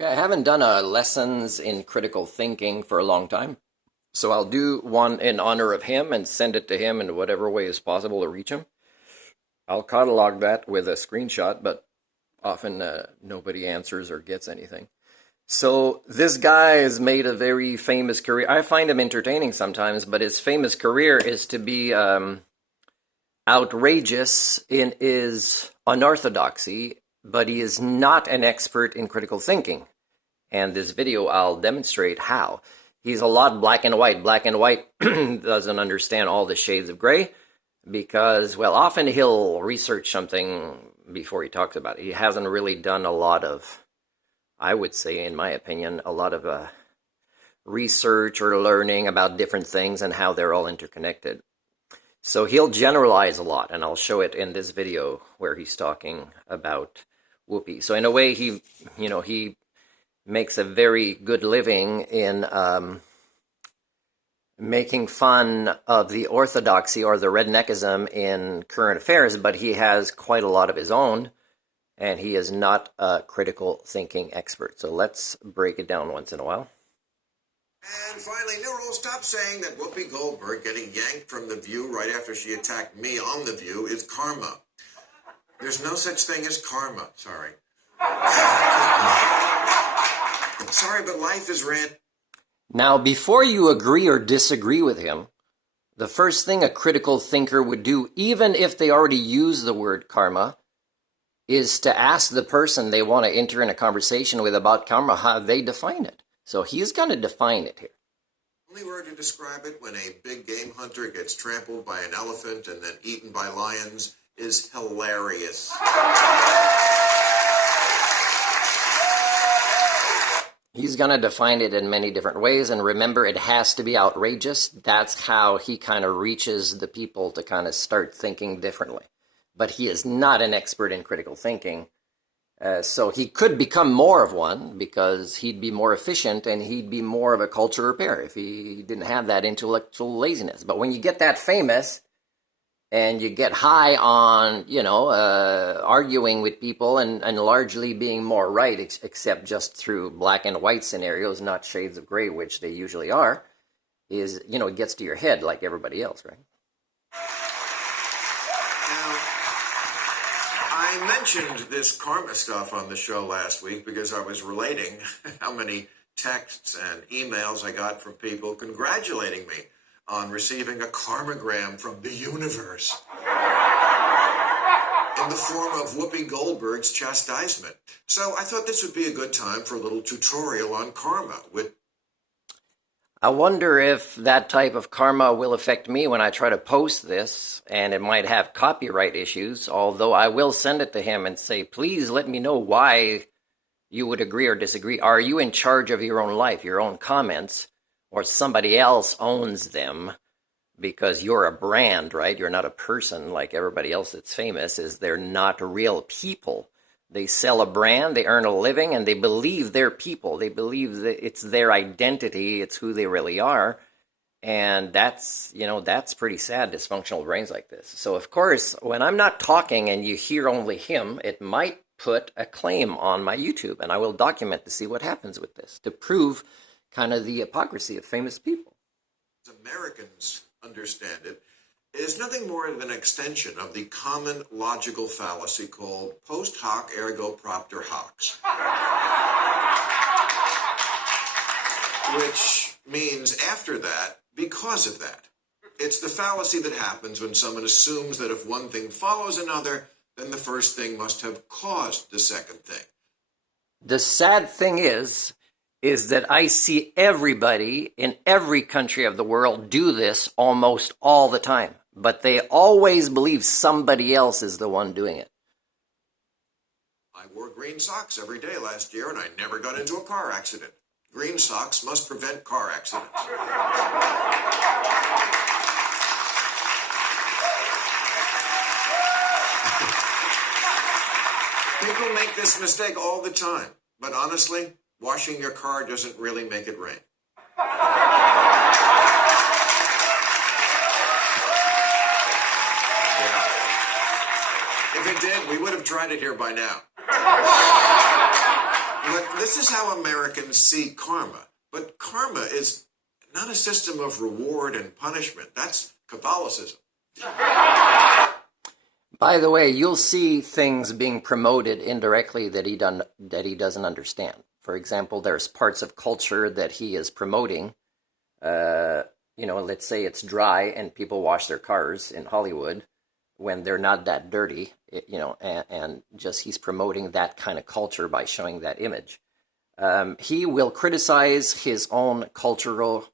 Okay, I haven't done a lessons in critical thinking for a long time, so I'll do one in honor of him and send it to him in whatever way is possible to reach him. I'll catalog that with a screenshot, but often nobody answers or gets anything. So this guy has made a very famous career. I find him entertaining sometimes, but his famous career is to be outrageous in his unorthodoxy, but he is not an expert in critical thinking. And this video, I'll demonstrate how. He's a lot black and white. Black and white doesn't understand all the shades of gray because, well, often he'll research something before he talks about it. He hasn't really done a lot of, I would say, in my opinion, a lot of research or learning about different things and how they're all interconnected. So he'll generalize a lot, and I'll show it in this video where he's talking about Whoopi. So in a way, he makes a very good living in making fun of the orthodoxy or the redneckism in current affairs, but he has quite a lot of his own, and he is not a critical thinking expert. So let's break it down once in a while. And finally, Neural, stop saying that Whoopi Goldberg getting yanked from The View right after she attacked me on The View is karma. There's no such thing as karma. Sorry. Sorry, but life is random. Now, before you agree or disagree with him, the first thing a critical thinker would do, even if they already use the word karma, is to ask the person they want to enter in a conversation with about karma how they define it. So he's going to define it here. The only word to describe it when a big game hunter gets trampled by an elephant and then eaten by lions is hilarious. He's going to define it in many different ways, and remember, it has to be outrageous. That's how he kind of reaches the people to kind of start thinking differently. But he is not an expert in critical thinking. So he could become more of one because he'd be more efficient and he'd be more of a culture repair if he didn't have that intellectual laziness. But when you get that famous and you get high on, arguing with people and largely being more right, except just through black and white scenarios, not shades of gray, which they usually are, it gets to your head like everybody else, right? I mentioned this karma stuff on the show last week because I was relating how many texts and emails I got from people congratulating me on receiving a karmagram from the universe in the form of Whoopi Goldberg's chastisement. So I thought this would be a good time for a little tutorial on karma. I wonder if that type of karma will affect me when I try to post this, and it might have copyright issues, although I will send it to him and say, please let me know why you would agree or disagree. Are you in charge of your own life, your own comments, or somebody else owns them because you're a brand, right? You're not a person like everybody else that's famous. They're not real people. They sell a brand, they earn a living, and they believe they're people. They believe that it's their identity, it's who they really are. And that's pretty sad, dysfunctional brains like this. So, of course, when I'm not talking and you hear only him, it might put a claim on my YouTube, and I will document to see what happens with this, to prove kind of the hypocrisy of famous people. As Americans understand it, is nothing more than an extension of the common logical fallacy called post hoc ergo propter hoc, which means after that, because of that. It's the fallacy that happens when someone assumes that if one thing follows another, then the first thing must have caused the second thing. The sad thing is that I see everybody in every country of the world do this almost all the time. But they always believe somebody else is the one doing it. I wore green socks every day last year, and I never got into a car accident. Green socks must prevent car accidents. People make this mistake all the time. But honestly, washing your car doesn't really make it rain. If it did, we would have tried it here by now. But this is how Americans see karma. But karma is not a system of reward and punishment. That's Catholicism. By the way, you'll see things being promoted indirectly that he doesn't understand. For example, there's parts of culture that he is promoting. Let's say it's dry and people wash their cars in Hollywood when they're not that dirty, and just he's promoting that kind of culture by showing that image. He will criticize his own cultural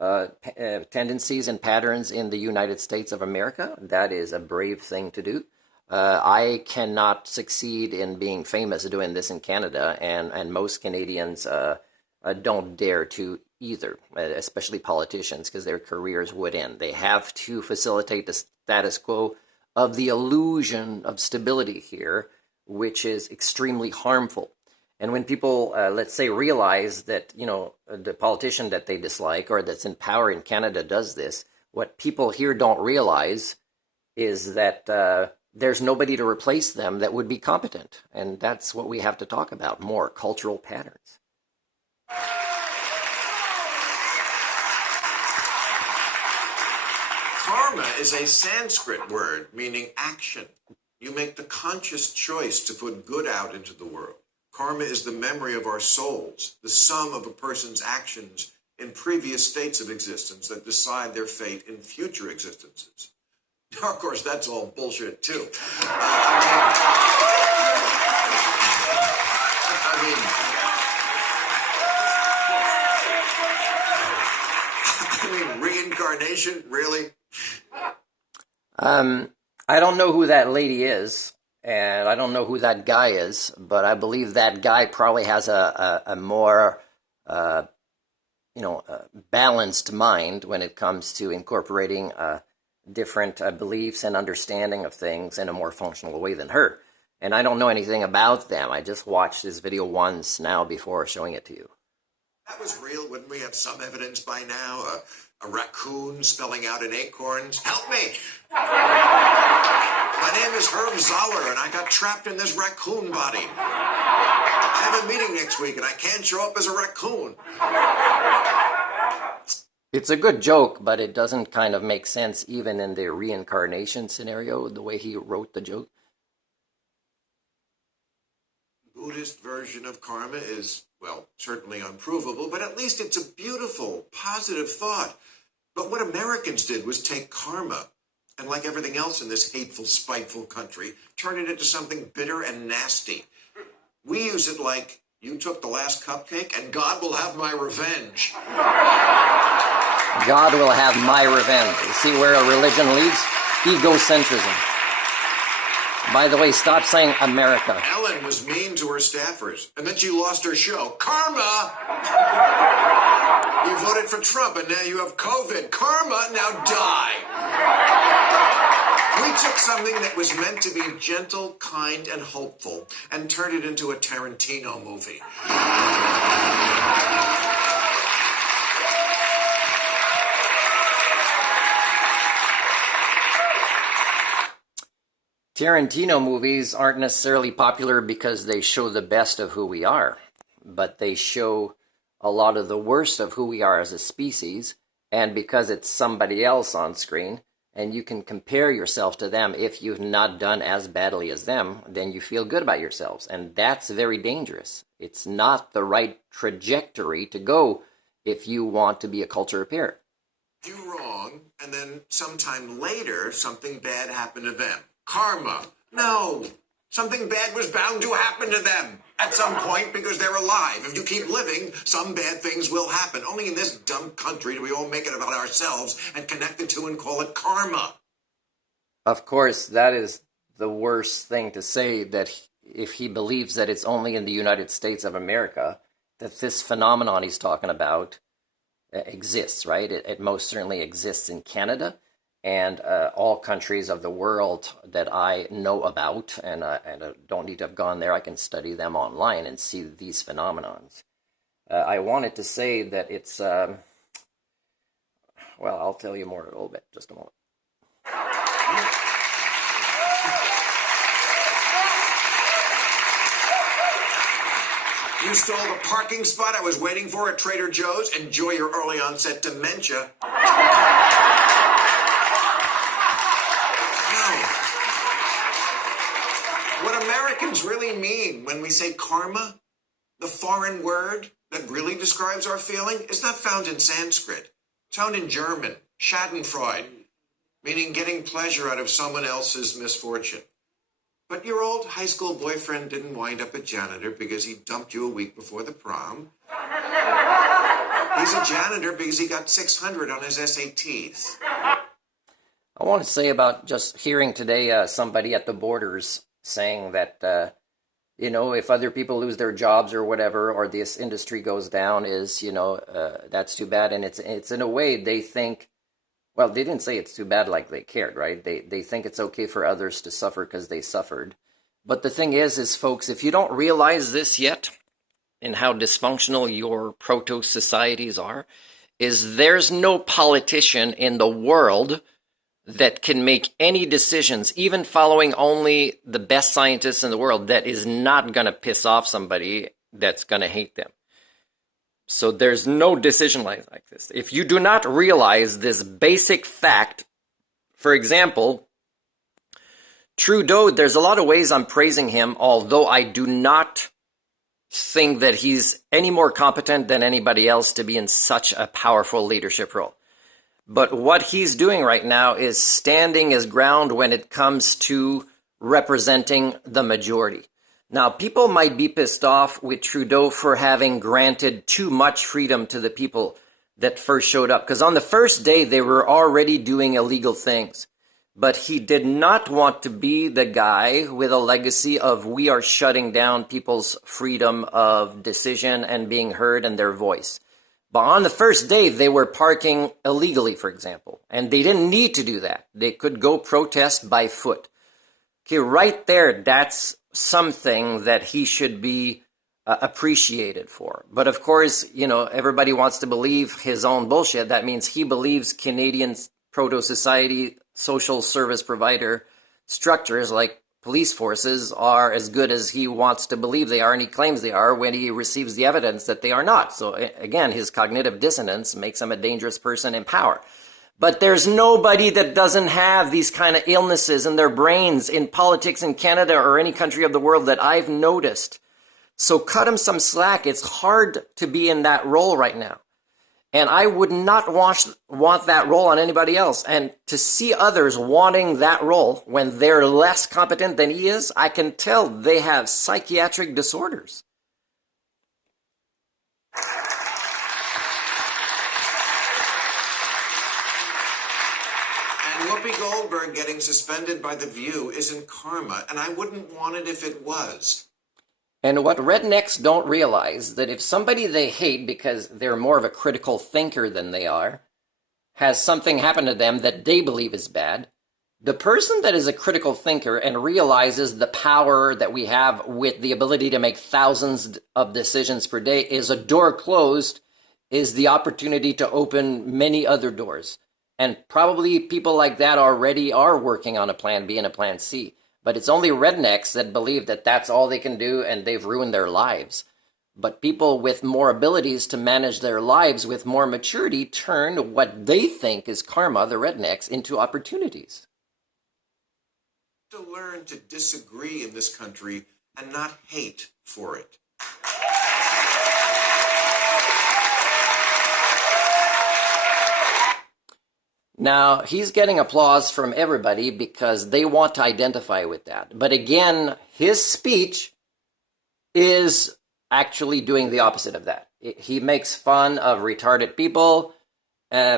tendencies and patterns in the United States of America. That is a brave thing to do. I cannot succeed in being famous doing this in Canada, and most Canadians don't dare to either, especially politicians, because their careers would end. They have to facilitate the status quo of the illusion of stability here, which is extremely harmful. And when people, let's say, realize that, the politician that they dislike or that's in power in Canada does this, what people here don't realize is that there's nobody to replace them that would be competent. And that's what we have to talk about more, cultural patterns. Karma is a Sanskrit word meaning action. You make the conscious choice to put good out into the world. Karma is the memory of our souls, the sum of a person's actions in previous states of existence that decide their fate in future existences. Now, of course, that's all bullshit, too. Reincarnation, really? I don't know who that lady is, and I don't know who that guy is, but I believe that guy probably has a more, balanced mind when it comes to incorporating different beliefs and understanding of things in a more functional way than her. And I don't know anything about them. I just watched this video once now before showing it to you. That was real. Wouldn't we have some evidence by now? A raccoon spelling out an acorn. Help me! My name is Herb Zoller, and I got trapped in this raccoon body. I have a meeting next week, and I can't show up as a raccoon. It's a good joke, but it doesn't kind of make sense even in the reincarnation scenario, the way he wrote the joke. Buddhist version of karma is, well, certainly unprovable, but at least it's a beautiful, positive thought. But what Americans did was take karma, and like everything else in this hateful, spiteful country, turn it into something bitter and nasty. We use it like, you took the last cupcake, and God will have my revenge. God will have my revenge. You see where a religion leads? Egocentrism. By the way, stop saying America. Ellen was mean to her staffers, and then she lost her show. Karma! You voted for Trump, and now you have COVID. Karma, now die! We took something that was meant to be gentle, kind, and hopeful, and turned it into a Tarantino movie. Tarantino movies aren't necessarily popular because they show the best of who we are, but they show a lot of the worst of who we are as a species, and because it's somebody else on screen, and you can compare yourself to them, if you've not done as badly as them, then you feel good about yourselves, and that's very dangerous. It's not the right trajectory to go if you want to be a culture repair. Do wrong, and then sometime later, something bad happened to them. Karma. No. Something bad was bound to happen to them at some point because they're alive. If you keep living, some bad things will happen. Only in this dumb country do we all make it about ourselves and connect the two and call it karma. Of course, that is the worst thing to say, that if he believes that it's only in the United States of America that this phenomenon he's talking about exists, right? It most certainly exists in Canada. And all countries of the world that I know about, and I don't need to have gone there, I can study them online and see these phenomenons. I wanted to say that it's, well, I'll tell you more in a little bit, just a moment. You stole the parking spot I was waiting for at Trader Joe's? Enjoy your early onset dementia. No. What Americans really mean when we say karma, the foreign word that really describes our feeling, is not found in Sanskrit. It's found in German, Schadenfreude, meaning getting pleasure out of someone else's misfortune. But your old high school boyfriend didn't wind up a janitor because he dumped you a week before the prom. He's a janitor because he got 600 on his SATs. I want to say about just hearing today somebody at the borders saying that, if other people lose their jobs or whatever, or this industry goes down, that's too bad. And it's in a way they think, well, they didn't say it's too bad like they cared, right? They think it's okay for others to suffer because they suffered. But the thing is, folks, if you don't realize this yet, and how dysfunctional your proto-societies are, is there's no politician in the world that can make any decisions, even following only the best scientists in the world, that is not going to piss off somebody that's going to hate them. So there's no decision like this. If you do not realize this basic fact, for example, Trudeau, there's a lot of ways I'm praising him, although I do not think that he's any more competent than anybody else to be in such a powerful leadership role. But what he's doing right now is standing his ground when it comes to representing the majority. Now, people might be pissed off with Trudeau for having granted too much freedom to the people that first showed up. Because on the first day, they were already doing illegal things. But he did not want to be the guy with a legacy of we are shutting down people's freedom of decision and being heard and their voice. But on the first day, they were parking illegally, for example. And they didn't need to do that. They could go protest by foot. Okay, right there, that's something that he should be appreciated for. But of course, everybody wants to believe his own bullshit. That means he believes Canadian proto-society social service provider structures like police forces are as good as he wants to believe they are, and he claims they are when he receives the evidence that they are not. So again, his cognitive dissonance makes him a dangerous person in power. But there's nobody that doesn't have these kind of illnesses in their brains in politics in Canada or any country of the world that I've noticed. So cut him some slack. It's hard to be in that role right now. And I would not want that role on anybody else. And to see others wanting that role when they're less competent than he is, I can tell they have psychiatric disorders. And Whoopi Goldberg getting suspended by The View isn't karma, and I wouldn't want it if it was. And what rednecks don't realize, that if somebody they hate because they're more of a critical thinker than they are, has something happen to them that they believe is bad, the person that is a critical thinker and realizes the power that we have with the ability to make thousands of decisions per day is a door closed, is the opportunity to open many other doors. And probably people like that already are working on a plan B and a plan C. But it's only rednecks that believe that that's all they can do and they've ruined their lives. But people with more abilities to manage their lives with more maturity turn what they think is karma, the rednecks, into opportunities. To learn to disagree in this country and not hate for it. Now, he's getting applause from everybody because they want to identify with that. But again, his speech is actually doing the opposite of that. He makes fun of retarded people,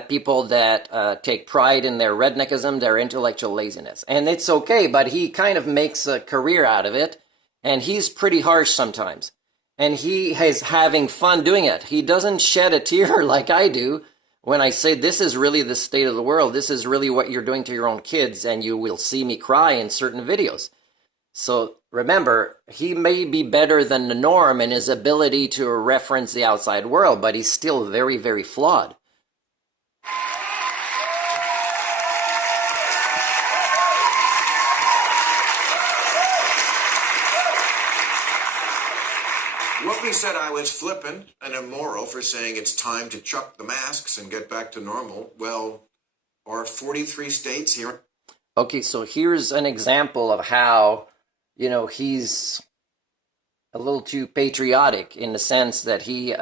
people that take pride in their redneckism, their intellectual laziness. And it's okay, but he kind of makes a career out of it, and he's pretty harsh sometimes. And he is having fun doing it. He doesn't shed a tear like I do when I say this is really the state of the world. This is really what you're doing to your own kids, and you will see me cry in certain videos. So remember, he may be better than the norm in his ability to reference the outside world, but he's still very, very flawed. Whoopi He said I was flippant and immoral for saying it's time to chuck the masks and get back to normal. Well, are 43 states here? Okay, so here's an example of how, he's a little too patriotic in the sense that he